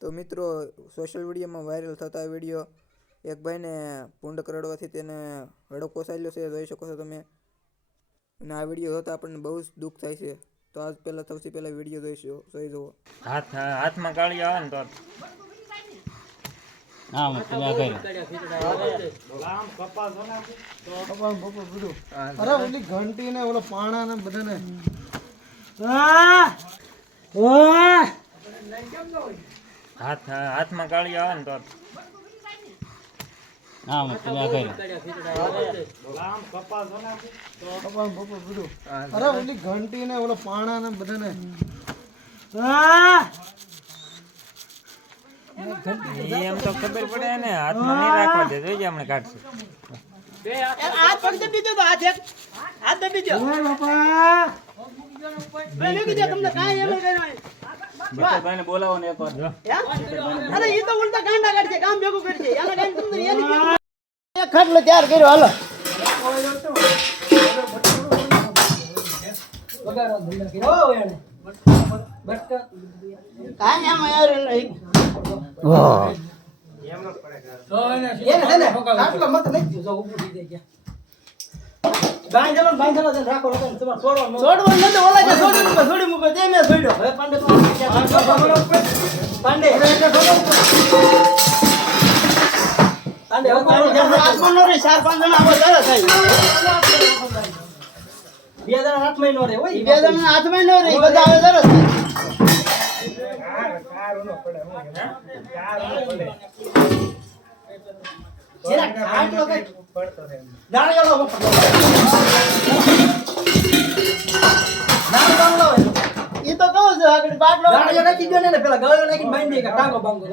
તો મિત્રો સોશિયલ મીડિયામાં વાયરલ થતા વિડીયો એક ભાઈને ભૂંડ કરડવાથી તેને હડકો કોસાયેલો છે, જોઈ શકો છો તમે. અને આ વિડીયો જોતા આપણને બહુ જ દુઃખ થાય છે. તો આજ પહેલાં સૌથી પહેલાં વિડીયો જોઈ જુઓ. હાથમાં કાળી આવે ને તો અરે ઓલી ઘંટી ને ઓલો પાણા ને બધાને હાથમાં કાળી આવે ને તો અરે ઓલી ઘંટી ને ઓલો પાણા ને બધાને એમ તો ખબર પડે ને હાથમાં નહીં રાખવા દે. જોઈ હમણાં કાઢશે. બોલાવો ને એક વાર. ખાટલો તૈયાર કર્યો હાલો. ઈ તો કહું છું આગળ બાટલો નાખી દો ને પેલા ગળો નાખીને બાંધી દે ટાંગો બાંગો